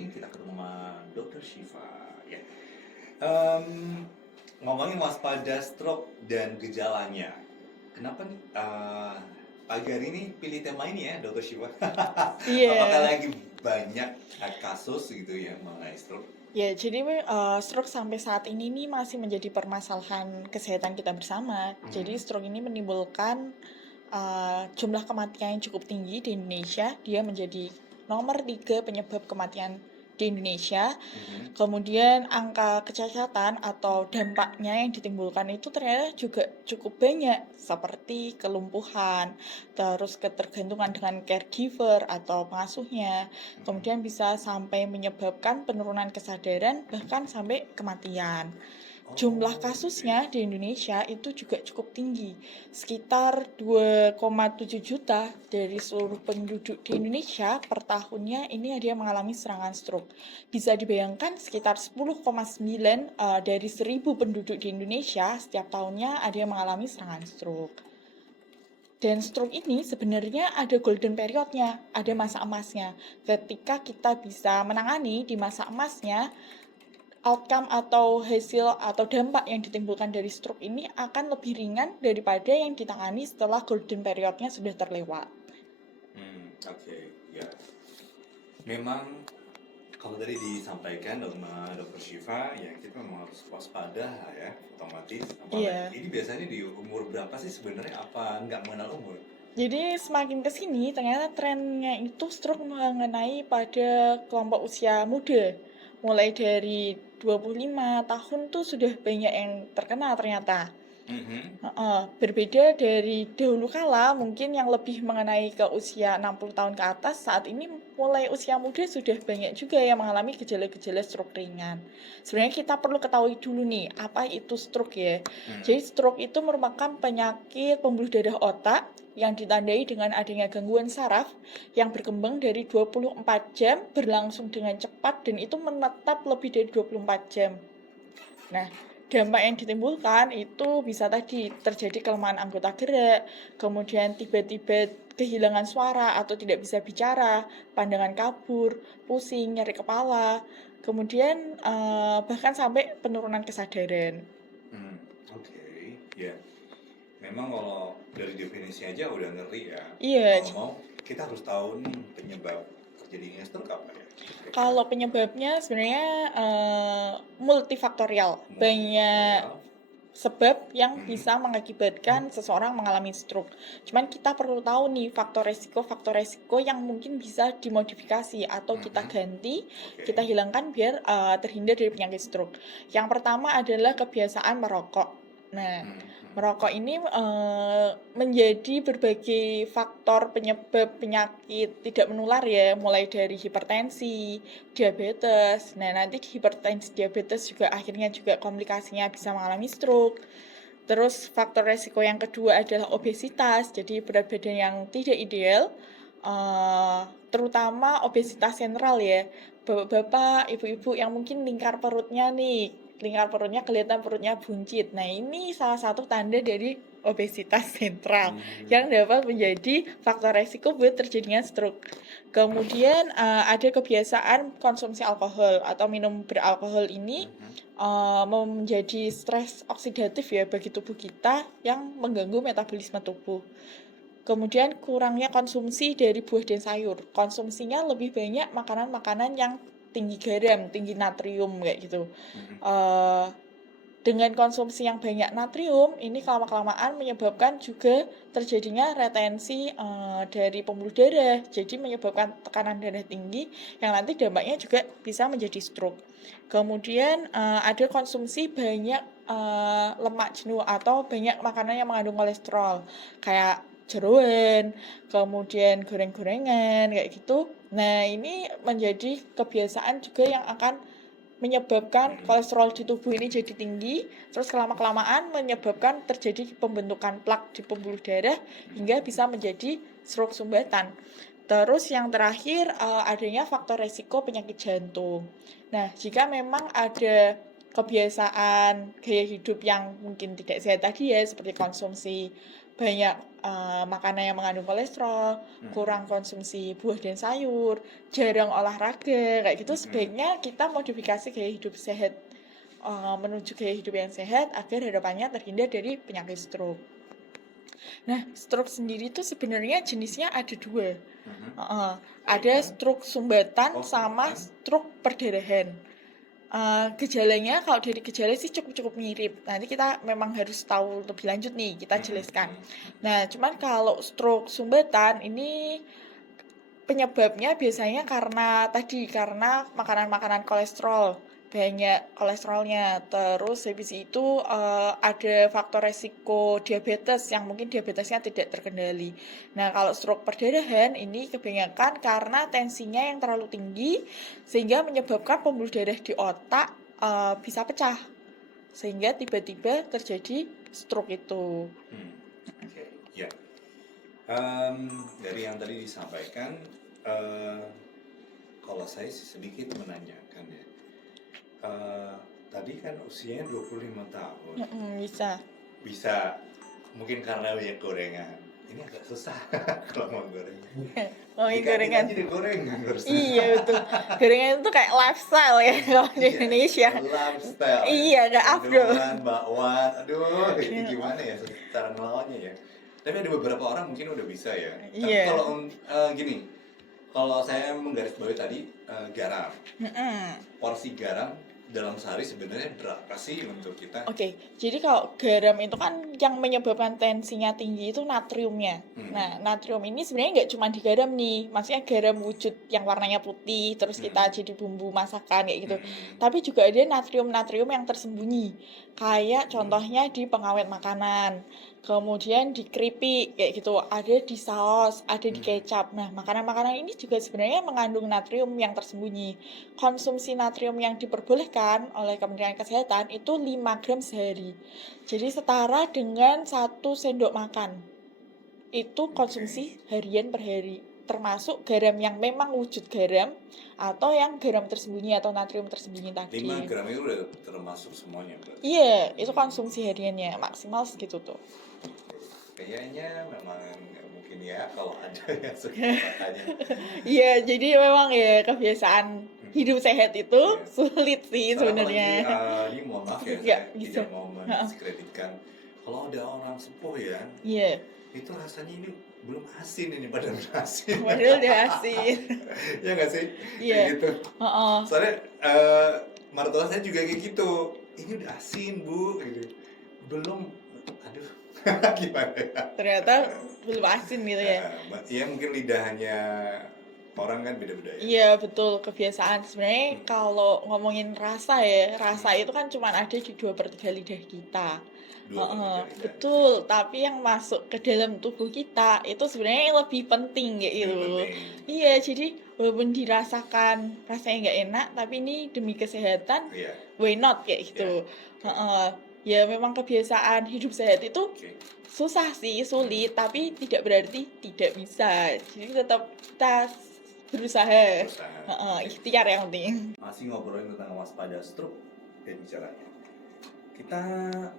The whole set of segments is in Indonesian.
ini kita ketemu sama Dr. Shiva ya. Em, Ngomongin waspada stroke dan gejalanya. Kenapa nih pagi hari ini pilih tema ini ya, Dr. Shiva? Apakah Iya, lagi banyak kasus gitu ya mengenai stroke? ya jadi stroke sampai saat ini nih masih menjadi permasalahan kesehatan kita bersama. Jadi Mhm, stroke ini menimbulkan jumlah kematian yang cukup tinggi di Indonesia. Dia menjadi nomor 3 penyebab kematian di Indonesia. mhm. Kemudian angka kecacatan atau dampaknya yang ditimbulkan itu ternyata juga cukup banyak, seperti kelumpuhan, terus ketergantungan dengan caregiver atau pengasuhnya, kemudian bisa sampai menyebabkan penurunan kesadaran bahkan sampai kematian. Jumlah Oh, gitu ya. kasusnya di Indonesia itu juga cukup tinggi, sekitar 2,7 juta dari seluruh penduduk di Indonesia per tahunnya ini ada yang mengalami serangan stroke. Bisa dibayangkan sekitar 10,9 dari 1.000 penduduk di Indonesia setiap tahunnya ada yang mengalami serangan stroke. Dan stroke ini sebenarnya ada golden periodnya, ada Mhm. masa emasnya. Ketika kita bisa menangani di masa emasnya, outcome atau hasil atau dampak yang ditimbulkan dari stroke ini akan lebih ringan daripada yang ditangani setelah golden periodnya sudah terlewat. Oke, ya. Memang kalau tadi disampaikan sama Dr. Shiva, ya kita memang harus waspada ya, otomatis. Apalagi Iya. ini biasanya di umur berapa sih sebenarnya? Apa nggak mengenal umur? Jadi semakin ke sini ternyata trennya itu stroke mengenai pada kelompok usia muda. Mulai dari 25 tahun tuh sudah banyak yang terkena ternyata. Mhm. Heeh, berbeda dari dahulu kala mungkin yang lebih mengenai ke usia 60 tahun ke atas, saat ini mulai usia muda sudah banyak juga yang mengalami gejala-gejala stroke ringan. Sebenarnya kita perlu ketahui dulu nih, apa itu stroke ya. Mhm. Jadi stroke itu merupakan penyakit pembuluh darah otak yang ditandai dengan adanya gangguan saraf yang berkembang dari 24 jam berlangsung dengan cepat dan itu menetap lebih dari 24 jam. Nah, dampak yang ditimbulkan itu bisa tadi terjadi kelemahan anggota gerak, kemudian tiba-tiba kehilangan suara atau tidak bisa bicara, pandangan kabur, pusing, nyeri kepala, kemudian bahkan sampai penurunan kesadaran. Hmm, oke, ya. Memang kalau dari definisi aja udah ngeri ya. Iya, Mau nggak mau kita harus tahu nih penyebab terjadinya stroke apa ya? Kira-kira kalau penyebabnya sebenarnya multifaktorial, banyak multifaktorial. sebab yang Mhm. bisa mengakibatkan seseorang mengalami stroke. Cuman kita perlu tahu nih faktor resiko yang mungkin bisa dimodifikasi atau kita Mhm. ganti, kita Oke. hilangkan biar terhindar dari penyakit stroke. Yang pertama adalah kebiasaan merokok. Nah, Mhm. Mhm. merokok ini menjadi berbagai faktor penyebab penyakit tidak menular ya, mulai dari hipertensi, diabetes. Nah, nanti hipertensi diabetes juga akhirnya juga komplikasinya bisa mengalami stroke. Terus faktor resiko yang kedua adalah obesitas, jadi berat badan yang tidak ideal, terutama obesitas sentral ya. Bapak-bapak, ibu-ibu yang mungkin lingkar perutnya kelihatan perutnya buncit. Nah, ini salah satu tanda dari obesitas sentral Hmm. yang dapat menjadi faktor resiko buat terjadinya stroke. Kemudian ada kebiasaan konsumsi alkohol atau minum beralkohol ini Mhm. menjadi stres oksidatif ya bagi tubuh kita yang mengganggu metabolisme tubuh. Kemudian kurangnya konsumsi dari buah dan sayur. Konsumsinya lebih banyak makanan-makanan yang tinggi garam, tinggi natrium kayak gitu. Mhm. Eh, dengan konsumsi yang banyak natrium, ini kelamaan menyebabkan juga terjadinya retensi dari pembuluh darah. Jadi menyebabkan tekanan darah tinggi yang nanti dampaknya juga bisa menjadi stroke. Kemudian ada konsumsi banyak lemak jenuh atau banyak makanan yang mengandung kolesterol. Kayak jeroan, kemudian goreng-gorengan, kayak gitu. Nah, ini menjadi kebiasaan juga yang akan menyebabkan Mhm. kolesterol di tubuh ini jadi tinggi, terus kelama-kelamaan menyebabkan terjadi pembentukan plak di pembuluh darah hingga bisa menjadi stroke sumbatan. Terus yang terakhir adanya faktor resiko penyakit jantung. Nah, jika memang ada kebiasaan gaya hidup yang mungkin tidak sehat tadi ya, seperti konsumsi banyak makanan yang mengandung kolesterol, Hmm. kurang konsumsi buah dan sayur, jarang olahraga, kayak gitu Hmm. sebaiknya kita modifikasi gaya hidup sehat, menuju gaya hidup yang sehat agar harapannya terhindar dari penyakit stroke. Nah, stroke sendiri itu sebenarnya jenisnya ada dua. Mhm. Ada Ringan. stroke sumbatan Oh, sama sumbatan. stroke perdarahan. Gejalanya kalau dari gejala sih cukup mirip. Nanti kita memang harus tahu lebih lanjut nih, kita jelaskan. Nah, cuman kalau stroke sumbatan ini penyebabnya biasanya karena makanan-makanan kolesterol, banyak kolesterolnya. Terus habis itu ada faktor resiko diabetes yang mungkin diabetesnya tidak terkendali. Nah, kalau stroke perdarahan ini kebanyakan karena tensinya yang terlalu tinggi sehingga menyebabkan pembuluh darah di otak bisa pecah sehingga tiba-tiba terjadi stroke itu. Oke, ya. Dari yang tadi disampaikan, kalau saya sedikit menanyakan ya. Tadi kan usianya 25 tahun. Bisa. Bisa, mungkin karena banyak gorengan. Ini agak susah kalau mau gorengan. Ngomongin Jika gorengan. kita jadi gorengan harusnya. Iya betul. Gorengan itu kayak lifestyle ya kalau di Iya, Indonesia. lifestyle. Iya, gak afdol. Mendoan, bakwan, aduh, ini gimana ya cara ngelawannya ya. Tapi ada beberapa orang mungkin udah bisa ya. Tapi Iya. kalau gini, kalau saya menggarisbawahi tadi garam, porsi garam dalam sehari sebenarnya berapa sih untuk kita? Oke, jadi kalau garam itu kan yang menyebabkan tensinya tinggi itu natriumnya. Nah, natrium ini sebenarnya nggak cuma di garam nih, maksudnya garam wujud yang warnanya putih, terus kita jadi bumbu masakan kayak gitu. Tapi juga ada natrium-natrium yang tersembunyi, kayak contohnya di pengawet makanan, kemudian di keripik kayak gitu, ada di saus, ada di kecap. Nah, makanan-makanan ini juga sebenarnya mengandung natrium yang tersembunyi. Konsumsi natrium yang diperbolehkan oleh Kementerian Kesehatan itu 5 gram sehari. Jadi setara dengan 1 sendok makan. Itu konsumsi harian per hari. Termasuk garam yang memang wujud garam atau yang garam tersembunyi atau natrium tersembunyi tadi. 5 gram itu udah termasuk semuanya berarti? Iya, itu konsumsi hariannya maksimal segitu tuh. Kayaknya memang nggak mungkin ya kalau ada yang suka makanya. Iya, jadi memang ya kebiasaan hidup sehat itu sulit sih sebenarnya. Ini mohon maaf ya, Nggak saya bisa. tidak mau mendiskreditkan. Kalau ada orang sepuh ya, Iya, itu rasanya ini belum asin ini padahal udah asin. padahal udah asin. Ya nggak sih? Iya. Kayak gitu. Heeh. Soalnya mertua saya juga kayak gitu. Ini udah asin bu, gitu. Belum, aduh, gimana ya? Ternyata belum asin gitu ya. Iya mungkin lidahnya orang kan beda-beda ya. Iya betul, kebiasaan sebenarnya kalau ngomongin rasa ya, rasa itu kan cuma ada di 2/3 lidah kita. Betul, tapi yang masuk ke dalam tubuh kita itu sebenarnya yang lebih penting kayak gitu. Iya, jadi walaupun dirasakan rasanya nggak enak, tapi ini demi kesehatan, why not kayak gitu. Ya memang kebiasaan hidup sehat itu susah sih, sulit, tapi tidak berarti tidak bisa. Jadi tetap kita berusaha. Ikhtiar yang penting. Masih ngobrolin tentang waspada stroke dan gejalanya. Kita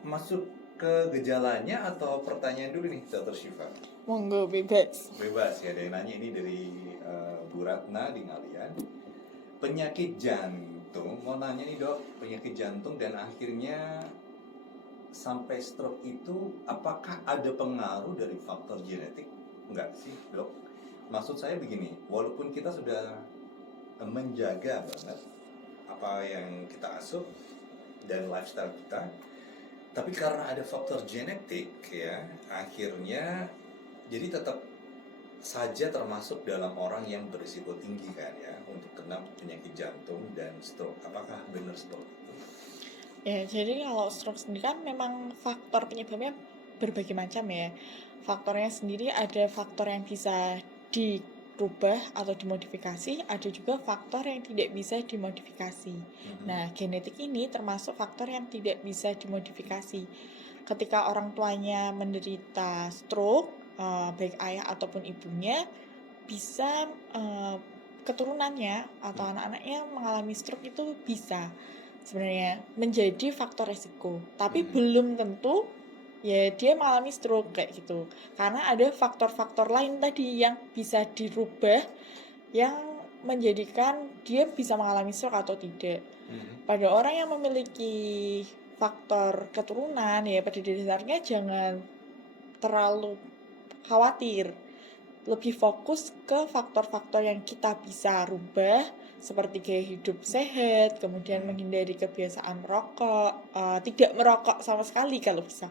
masuk ke gejalanya atau pertanyaan dulu nih, Dr. Syifa? Monggo, bebas. Bebas ya, ada yang nanya ini dari Bu Ratna di Ngalian. Penyakit jantung, mau nanya nih dok, penyakit jantung dan akhirnya sampai stroke itu apakah ada pengaruh dari faktor genetik? Enggak sih dok. Maksud saya begini, walaupun kita sudah menjaga banget apa yang kita asup dan lifestyle kita, tapi karena ada faktor genetik ya, akhirnya jadi tetap saja termasuk dalam orang yang berisiko tinggi kan ya untuk kena penyakit jantung dan stroke. Apakah benar stroke itu? Ya, jadi kalau stroke sendiri kan memang faktor penyebabnya berbagai macam ya. Faktornya sendiri ada faktor yang bisa dirubah atau dimodifikasi, ada juga faktor yang tidak bisa dimodifikasi. Nah, genetik ini termasuk faktor yang tidak bisa dimodifikasi. Ketika orang tuanya menderita stroke, baik ayah ataupun ibunya, bisa keturunannya atau anak-anaknya mengalami stroke itu bisa sebenarnya menjadi faktor resiko. Tapi belum tentu ya dia mengalami stroke kayak gitu. Karena ada faktor-faktor lain tadi yang bisa dirubah yang menjadikan dia bisa mengalami stroke atau tidak. Pada orang yang memiliki faktor keturunan ya pada dasarnya jangan terlalu khawatir. Lebih fokus ke faktor-faktor yang kita bisa rubah seperti gaya hidup sehat, kemudian menghindari kebiasaan merokok, tidak merokok sama sekali kalau bisa.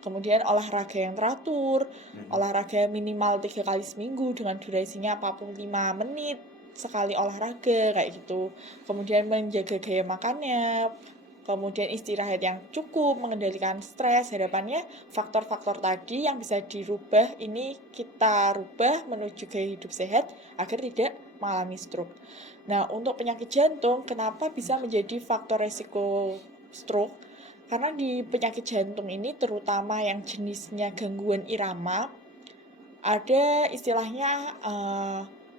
Kemudian olahraga yang teratur, olahraga minimal 3 kali seminggu dengan durasinya 45 menit sekali olahraga kayak gitu. Kemudian menjaga gaya makannya, kemudian istirahat yang cukup, mengendalikan stres. Harapannya faktor-faktor tadi yang bisa dirubah ini kita rubah menuju gaya hidup sehat agar tidak mengalami stroke. Nah, untuk penyakit jantung, kenapa bisa menjadi faktor resiko stroke? Karena di penyakit jantung ini terutama yang jenisnya gangguan irama, ada istilahnya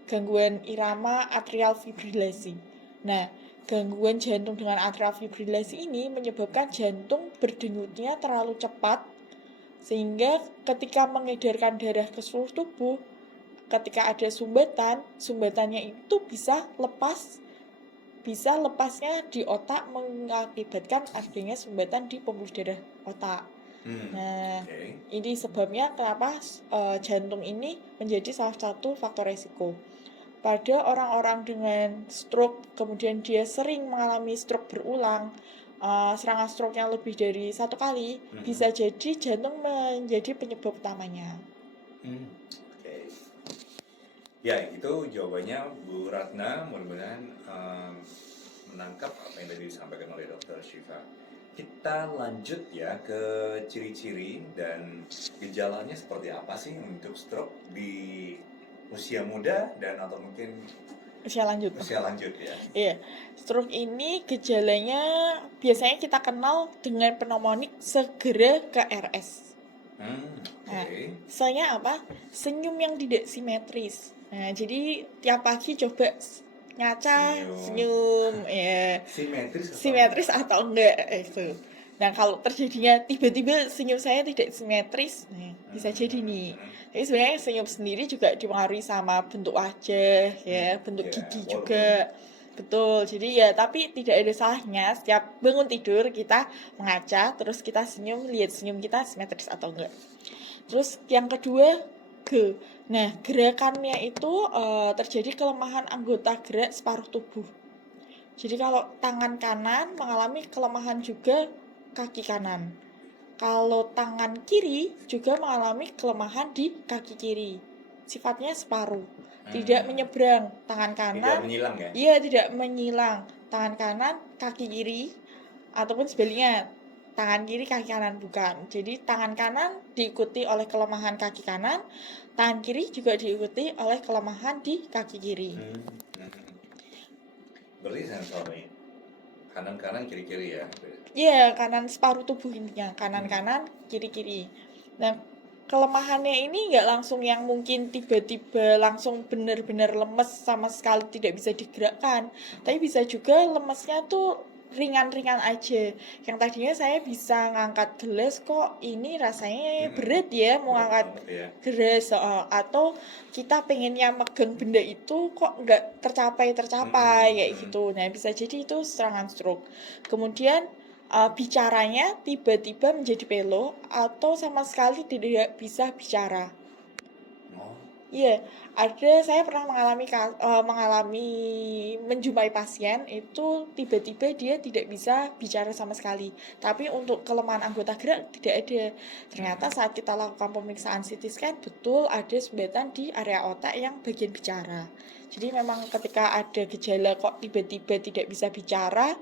gangguan irama atrial fibrilasi. Nah, gangguan jantung dengan atrial fibrilasi ini menyebabkan jantung berdengutnya terlalu cepat sehingga ketika mengedarkan darah ke seluruh tubuh, ketika ada sumbatan, sumbatannya itu bisa lepasnya di otak mengakibatkan adanya sumbatan di pembuluh darah otak. Nah, ini sebabnya kenapa jantung ini menjadi salah satu faktor resiko. Pada orang-orang dengan stroke, kemudian dia sering mengalami stroke berulang, serangan stroke-nya lebih dari 1 kali, bisa jadi jantung menjadi penyebab utamanya. Oke. Ya, itu jawabannya Bu Ratna. Mudah-mudahan menangkap apa yang tadi disampaikan oleh Dr. Syifa. Kita lanjut ya ke ciri-ciri dan gejalanya seperti apa sih untuk stroke di usia muda dan atau mungkin Usia lanjut. usia lanjut ya. Iya, stroke ini gejalanya biasanya kita kenal dengan pneumonik segera ke RS. Nah, misalnya apa? Senyum yang tidak simetris. Nah, jadi tiap pagi coba ngaca, senyum, ya. Simetris atau enggak itu. Nah, kalau terjadinya tiba-tiba senyum saya tidak simetris, nah, bisa jadi nih. Tapi sebenarnya senyum sendiri juga dipengaruhi sama bentuk wajah, ya, bentuk gigi juga. Betul, jadi ya tapi tidak ada salahnya setiap bangun tidur kita mengaca, terus kita senyum, lihat senyum kita simetris atau enggak. Terus yang kedua, nah gerakannya itu terjadi kelemahan anggota gerak separuh tubuh. Jadi kalau tangan kanan mengalami kelemahan juga kaki kanan. Kalau tangan kiri juga mengalami kelemahan di kaki kiri. Sifatnya separuh. Tidak menyeberang. Tangan kanan. Tidak menyilang ya? Iya, tidak menyilang. Tangan kanan, kaki kiri. Ataupun sebaliknya. Tangan kiri, kaki kanan. Bukan. Jadi tangan kanan diikuti oleh kelemahan kaki kanan. Tangan kiri juga diikuti oleh kelemahan di kaki kiri. Berarti sensornya kanan-kanan kiri-kiri ya? Iya, kanan separuh tubuh intinya. Kanan-kanan, kiri-kiri. Nah, kelemahannya ini nggak langsung yang mungkin tiba-tiba langsung benar-benar lemes sama sekali tidak bisa digerakkan. Tapi bisa juga lemesnya tuh ringan-ringan aja. Yang tadinya saya bisa ngangkat gelas kok ini rasanya berat ya mau ngangkat gelas, atau kita pengennya megang benda itu kok nggak tercapai kayak gitu. Nah, bisa jadi itu serangan stroke. Kemudian bicaranya tiba-tiba menjadi pelo atau sama sekali tidak bisa bicara. Iya, saya pernah mengalami menjumpai pasien itu tiba-tiba dia tidak bisa bicara sama sekali. Tapi untuk kelemahan anggota gerak tidak ada. Ternyata saat kita lakukan pemeriksaan CT scan betul ada sumbatan di area otak yang bagian bicara. Jadi memang ketika ada gejala kok tiba-tiba tidak bisa bicara,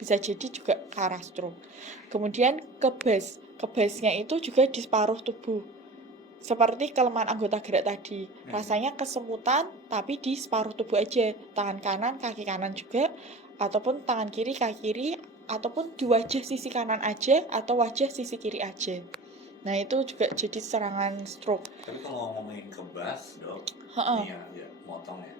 bisa jadi juga ke arah stroke. Kemudian kebasnya itu juga di separuh tubuh. Seperti kelemahan anggota gerak tadi, rasanya kesemutan tapi di separuh tubuh aja, tangan kanan, kaki kanan juga, ataupun tangan kiri, kaki kiri, ataupun di wajah sisi kanan aja atau wajah sisi kiri aja. Nah itu juga jadi serangan stroke. Tapi kalau ngomongin kebas dok, nih ya, motong ya.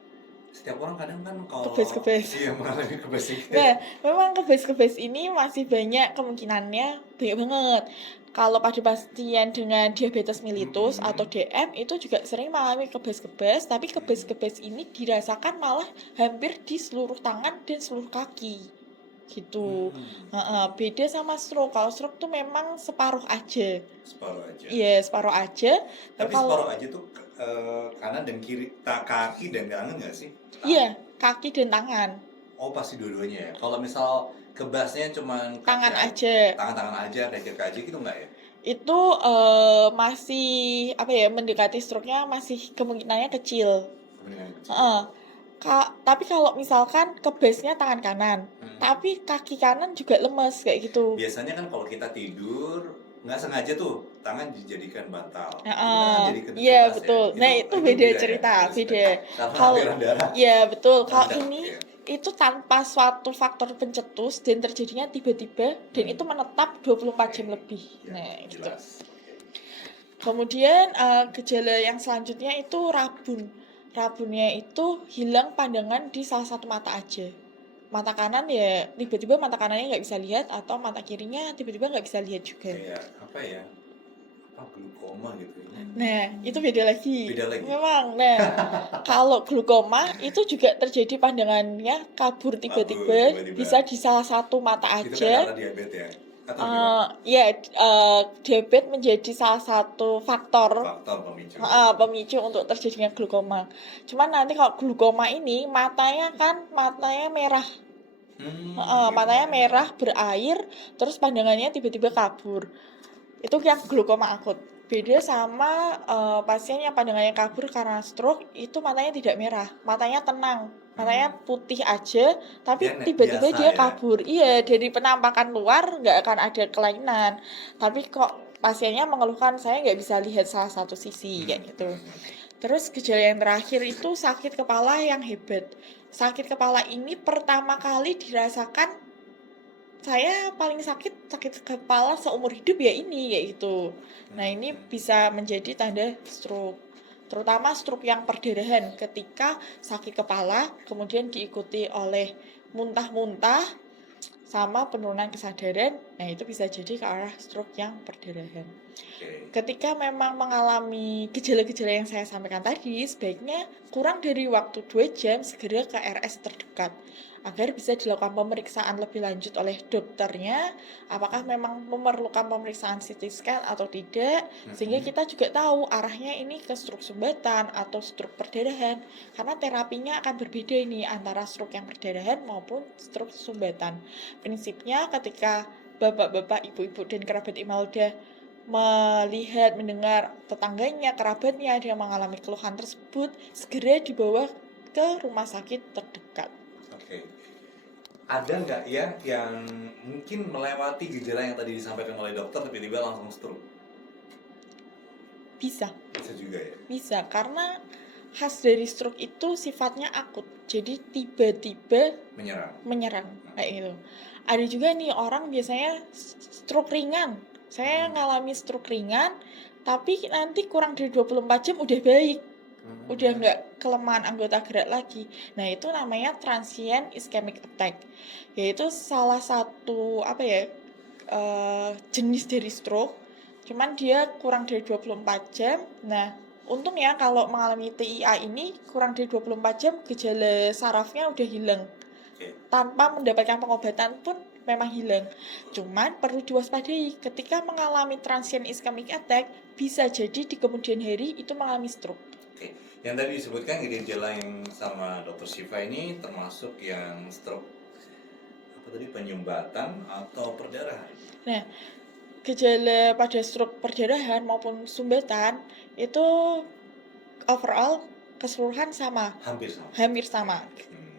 Setiap orang kadang kan kalau Kebas-kebas. mengalami kebas itu. Nah, memang kebas-kebas ini masih banyak kemungkinannya, banyak banget. Kalau pada pasien dengan diabetes mellitus atau DM itu juga sering mengalami kebas-kebas, tapi kebas-kebas ini dirasakan malah hampir di seluruh tangan dan seluruh kaki. Gitu. Beda sama stroke. Kalau stroke tuh memang separuh aja. Separuh aja. Iya, separuh aja. Tapi kalau separuh aja tuh kanan dan kiri, kaki dan tangan nggak sih? iya, kaki dan tangan. Oh pasti dua-duanya ya. Kalau misal kebasnya cuman kaki Tangan aja. tangan-tangan aja, kaki aja gitu nggak ya? Itu masih apa ya, mendekati stroke-nya masih kemungkinannya kecil. Kemudian kecil. Heeh. Tapi kalau misalkan kebasnya tangan kanan, tapi kaki kanan juga lemes kayak gitu. Biasanya kan kalau kita tidur nggak sengaja tuh tangan dijadikan bantal. Iya betul. Nah itu beda cerita, beda. Kalau ya betul. Kalau ini itu tanpa suatu faktor pencetus dan terjadinya tiba-tiba dan itu menetap 24 jam lebih. Nah, gitu. Kemudian gejala yang selanjutnya itu rabun. Rabunnya itu hilang pandangan di salah satu mata aja. Mata kanan ya tiba-tiba mata kanannya nggak bisa lihat atau mata kirinya tiba-tiba nggak bisa lihat juga. Kayak apa ya? Glukoma gitu. Nah, itu beda lagi. Beda lagi. Memang. Nah, kalau glukoma itu juga terjadi pandangannya kabur tiba-tiba, bisa di salah satu mata aja. Itu kan karena diabetes ya? Atau diabetes menjadi salah satu faktor pemicu. Pemicu untuk terjadinya glukoma. Cuman nanti kalau glukoma ini matanya merah. Matanya merah berair, terus pandangannya tiba-tiba kabur. Itu yang glukoma akut. Beda sama pasien yang pandangannya kabur karena stroke, itu matanya tidak merah, matanya tenang, matanya putih aja, tapi tiba-tiba dia kabur. Iya, dari penampakan luar nggak akan ada kelainan, tapi kok pasiennya mengeluhkan saya nggak bisa lihat salah satu sisi kayak gitu. Terus gejala yang terakhir itu sakit kepala yang hebat. Sakit kepala ini pertama kali dirasakan saya paling sakit kepala seumur hidup ya ini kayak gitu. Nah, ini bisa menjadi tanda stroke. Terutama stroke yang perdarahan ketika sakit kepala kemudian diikuti oleh muntah-muntah sama penurunan kesadaran. Nah, itu bisa jadi ke arah stroke yang perdarahan. Ketika memang mengalami gejala-gejala yang saya sampaikan tadi, sebaiknya kurang dari waktu 2 jam segera ke RS terdekat agar bisa dilakukan pemeriksaan lebih lanjut oleh dokternya, apakah memang memerlukan pemeriksaan CT scan atau tidak, sehingga kita juga tahu arahnya ini ke stroke sumbatan atau stroke perdarahan, karena terapinya akan berbeda ini antara stroke yang perdarahan maupun stroke sumbatan. Prinsipnya ketika bapak-bapak, ibu-ibu, dan kerabat Imelda melihat, mendengar tetangganya, kerabatnya yang mengalami keluhan tersebut, segera dibawa ke rumah sakit terdekat. Ada nggak ya yang mungkin melewati gejala yang tadi disampaikan oleh dokter tiba-tiba langsung stroke? Bisa juga ya? Bisa, karena khas dari stroke itu sifatnya akut, jadi tiba-tiba menyerang kayak gitu. Ada juga nih orang biasanya stroke ringan. Saya ngalami stroke ringan, tapi nanti kurang dari 24 jam udah baik. Udah nggak kelemahan anggota gerak lagi. Nah, itu namanya transient ischemic attack. Yaitu salah satu jenis dari stroke. Cuman dia kurang dari 24 jam. Nah, untung ya kalau mengalami TIA ini kurang dari 24 jam gejala sarafnya udah hilang. Tanpa mendapatkan pengobatan pun memang hilang. Cuman perlu diwaspadai ketika mengalami transient ischemic attack, bisa jadi di kemudian hari itu mengalami stroke. Yang tadi disebutkan gejala yang sama Dr. Shiva ini termasuk yang stroke penyumbatan atau perdarahan. Nah, gejala pada stroke perdarahan maupun sumbatan itu overall keseluruhan sama. Hampir sama.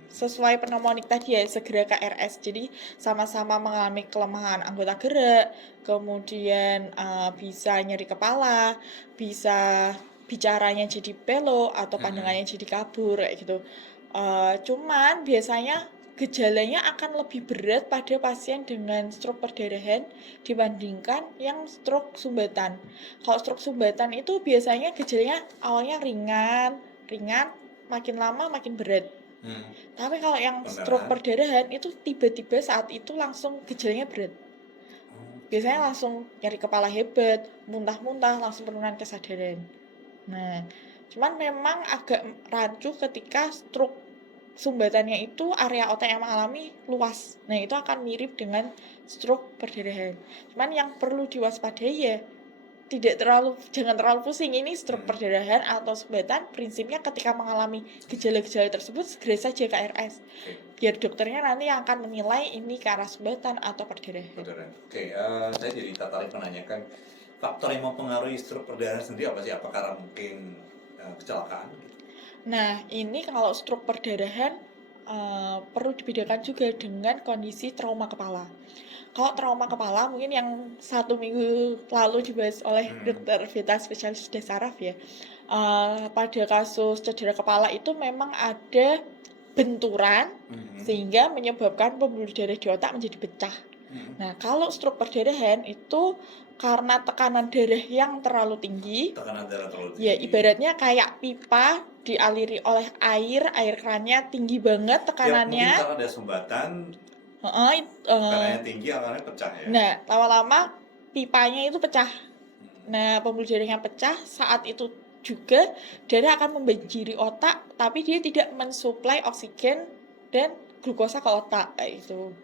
Sesuai pneumonik tadi ya, segera ke RS. Jadi sama-sama mengalami kelemahan anggota gerak, kemudian bisa nyeri kepala, bisa bicaranya jadi pelo atau pandangannya jadi kabur kayak gitu. Cuman biasanya gejalanya akan lebih berat pada pasien dengan stroke perdarahan dibandingkan yang stroke sumbatan. Kalau stroke sumbatan itu biasanya gejalanya awalnya ringan, makin lama makin berat. Hmm. Tapi kalau yang stroke perdarahan itu tiba-tiba saat itu langsung gejalanya berat. Biasanya langsung nyeri kepala hebat, muntah-muntah, langsung penurunan kesadaran. Nah, cuman memang agak rancu ketika stroke sumbatannya itu area otak yang mengalami luas. Nah, itu akan mirip dengan stroke perdarahan. Cuman yang perlu diwaspadai ya jangan terlalu pusing, ini stroke perdarahan atau sumbatan. Prinsipnya ketika mengalami gejala-gejala tersebut segera saja ke RS. Biar dokternya nanti yang akan menilai ini ke arah sumbatan atau perdarahan. Oke, saya jadi tertarik menanyakan faktor yang mempengaruhi stroke perdarahan sendiri apa sih? Apa karena mungkin kecelakaan? Nah, ini kalau stroke perdarahan perlu dibedakan juga dengan kondisi trauma kepala. Kalau trauma kepala mungkin yang 1 minggu lalu dibahas oleh dokter Vita spesialis bedah saraf ya. Pada kasus cedera kepala itu memang ada benturan sehingga menyebabkan pembuluh darah di otak menjadi pecah. Nah, kalau stroke perdarahan itu karena tekanan darah yang terlalu tinggi. Ya, ibaratnya kayak pipa dialiri oleh air kerannya tinggi banget tekanannya. Ya, mungkin karena ada sumbatan, tekanannya tinggi, akhirnya pecah ya. Nah, lama-lama pipanya itu pecah. Nah, pembuluh darahnya pecah, saat itu juga darah akan membanjiri otak, tapi dia tidak mensuplai oksigen dan glukosa ke otak kayak itu.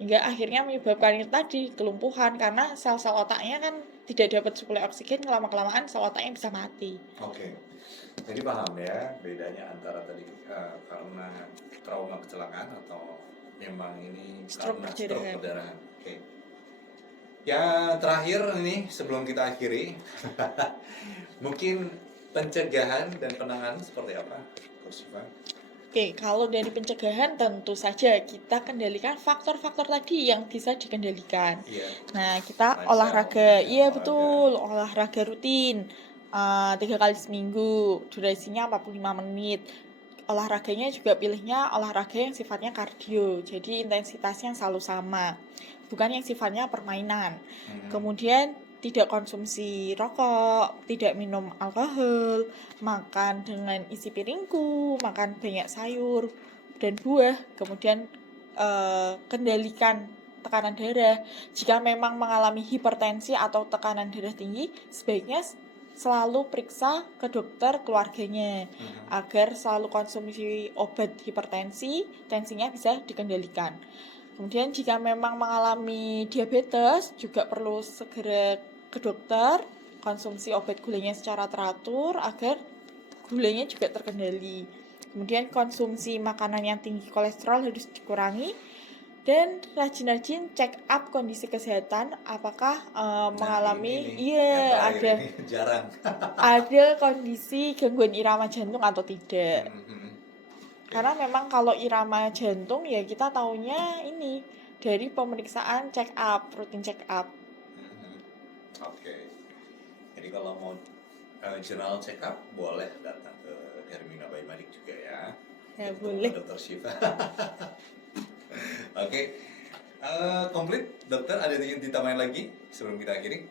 Hingga akhirnya menyebabkan itu tadi kelumpuhan karena sel-sel otaknya kan tidak dapat suplai oksigen, lama-kelamaan sel otaknya bisa mati. Oke. Jadi paham ya bedanya antara tadi karena trauma kecelakaan atau memang ini Stroke karena stroke perdarahan. perdarahan. Oke. Yang terakhir ini sebelum kita akhiri, mungkin pencegahan dan penanganan seperti apa, Coach Siva? Oke, kalau dari pencegahan tentu saja kita kendalikan faktor-faktor tadi yang bisa dikendalikan. Iya. Nah, kita Lifestyle, olahraga, iya olahraga. betul, olahraga rutin 3 kali seminggu, durasinya 45 menit. Olahraganya juga pilihnya olahraga yang sifatnya kardio, jadi intensitasnya selalu sama, bukan yang sifatnya permainan. Kemudian tidak konsumsi rokok, tidak minum alkohol, makan dengan isi piringku, makan banyak sayur dan buah, kemudian kendalikan tekanan darah. Jika memang mengalami hipertensi atau tekanan darah tinggi, sebaiknya selalu periksa ke dokter keluarganya agar selalu konsumsi obat hipertensi, tensinya bisa dikendalikan. Kemudian jika memang mengalami diabetes juga perlu segera ke dokter, konsumsi obat gulanya secara teratur agar gulanya juga terkendali. Kemudian konsumsi makanan yang tinggi kolesterol harus dikurangi dan rajin-rajin check up kondisi kesehatan apakah mengalami jarang ada kondisi gangguan irama jantung atau tidak. Karena memang kalau irama jantung ya kita taunya ini dari pemeriksaan check up, rutin check up. Oke. Jadi kalau mau general check up boleh datang ke Hermina Baimalik juga ya. Ya boleh. Dokter Siva. Oke. Komplit, dokter ada yang ditambahin lagi sebelum kita akhiri?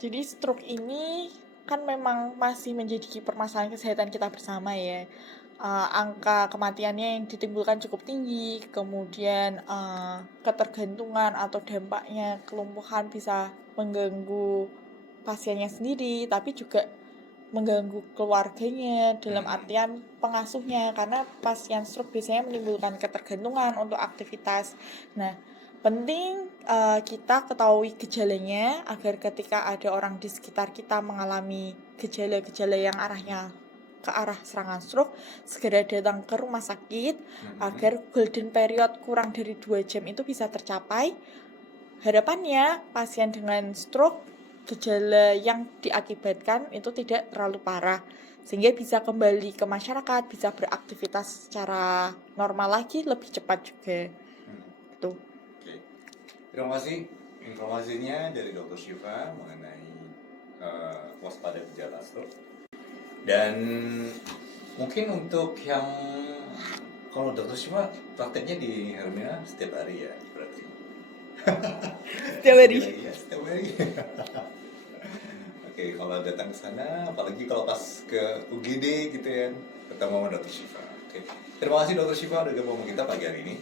Jadi stroke ini kan memang masih menjadi permasalahan kesehatan kita bersama ya. Angka kematiannya yang ditimbulkan cukup tinggi, kemudian ketergantungan atau dampaknya kelumpuhan bisa mengganggu pasiennya sendiri, tapi juga mengganggu keluarganya dalam artian pengasuhnya, karena pasien stroke biasanya menimbulkan ketergantungan untuk aktivitas. Nah, penting kita ketahui gejalanya agar ketika ada orang di sekitar kita mengalami gejala-gejala yang arahnya ke arah serangan stroke, segera datang ke rumah sakit agar golden period kurang dari 2 jam itu bisa tercapai. Harapannya pasien dengan stroke gejala yang diakibatkan itu tidak terlalu parah sehingga bisa kembali ke masyarakat, bisa beraktivitas secara normal lagi lebih cepat juga. Itu. Oke. Terima kasih informasinya dari Dr. Siva mengenai waspada gejala stroke. Dan mungkin untuk yang kalau Dr. Siva prakteknya di Hermina setiap hari ya berarti. Setiap hari. Setiap hari. Oke, kalau datang ke sana, apalagi kalau pas ke UGD gitu ya, ketemu sama Dokter Syifa. Oke. Terima kasih Dokter Syifa udah gabung sama kita pagi hari ini.